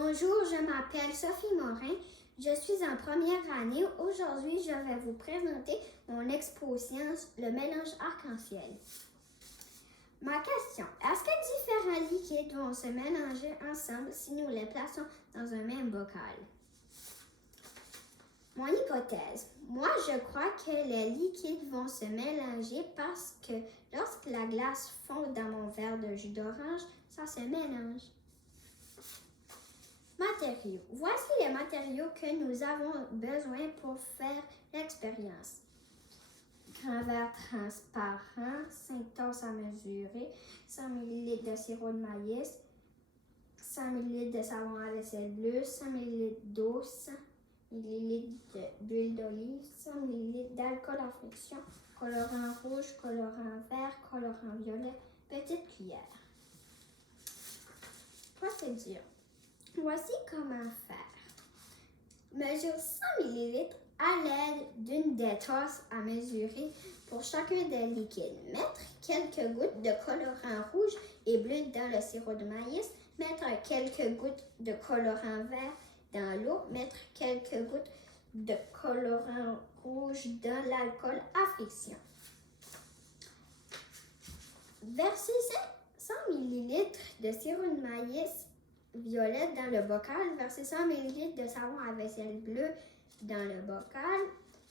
Bonjour, je m'appelle Sophie Morin. Je suis en première année. Aujourd'hui, je vais vous présenter mon expo science, le mélange arc-en-ciel. Ma question, est-ce que différents liquides vont se mélanger ensemble si nous les plaçons dans un même bocal? Mon hypothèse, moi je crois que les liquides vont se mélanger parce que lorsque la glace fond dans mon verre de jus d'orange, ça se mélange. Matériaux. Voici les matériaux que nous avons besoin pour faire l'expérience. Grand verre transparent, 5 tasses à mesurer, 100 ml de sirop de maïs, 100 ml de savon à vaisselle bleu, 100 ml d'eau, 100 ml d'huile d'olive, 100 ml d'alcool à friction, colorant rouge, colorant vert, colorant violet, petite cuillère. Procédure. Voici comment faire. Mesure 100 ml à l'aide d'une des tasses à mesurer pour chacun des liquides. Mettre quelques gouttes de colorant rouge et bleu dans le sirop de maïs. Mettre quelques gouttes de colorant vert dans l'eau. Mettre quelques gouttes de colorant rouge dans l'alcool à friction. Verser 100 ml de sirop de maïs violet dans le bocal, verser 100 ml de savon à vaisselle bleue dans le bocal.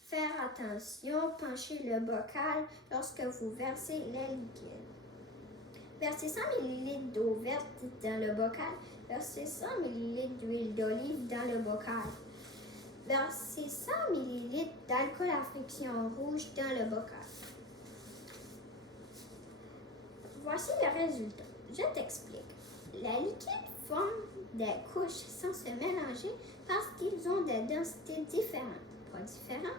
Faire attention, penchez le bocal lorsque vous versez les liquides. Verser 100 ml d'eau verte dans le bocal. Verser 100 ml d'huile d'olive dans le bocal. Verser 100 ml d'alcool à friction rouge dans le bocal. Voici le résultat. Je t'explique. Les liquides forment des couches sans se mélanger parce qu'ils ont des densités différentes. Pas différentes.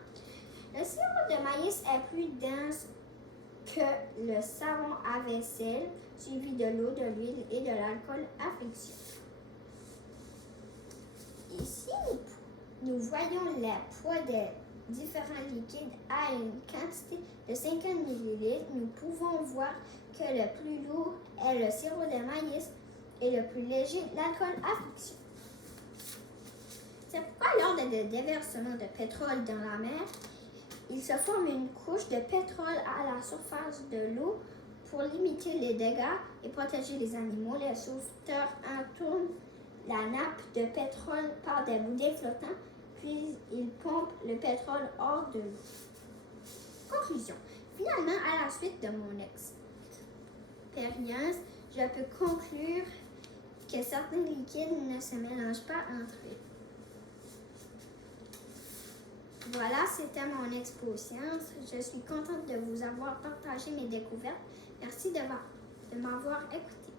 Le sirop de maïs est plus dense que le savon à vaisselle, suivi de l'eau, de l'huile et de l'alcool à friction. Ici, nous voyons les poids des différents liquides à une quantité de 50 ml. Nous pouvons voir que le plus lourd est le sirop de maïs et le plus léger, l'alcool à friction. C'est pourquoi lors des déversements de pétrole dans la mer, il se forme une couche de pétrole à la surface de l'eau pour limiter les dégâts et protéger les animaux. Les sauveteurs entourent la nappe de pétrole par des boudins flottants, puis ils pompent le pétrole hors de l'eau. Conclusion. Finalement, à la suite de mon expérience, je peux conclure que certains liquides ne se mélangent pas entre eux. Voilà, c'était mon expo science. Je suis contente de vous avoir partagé mes découvertes. Merci de m'avoir écouté.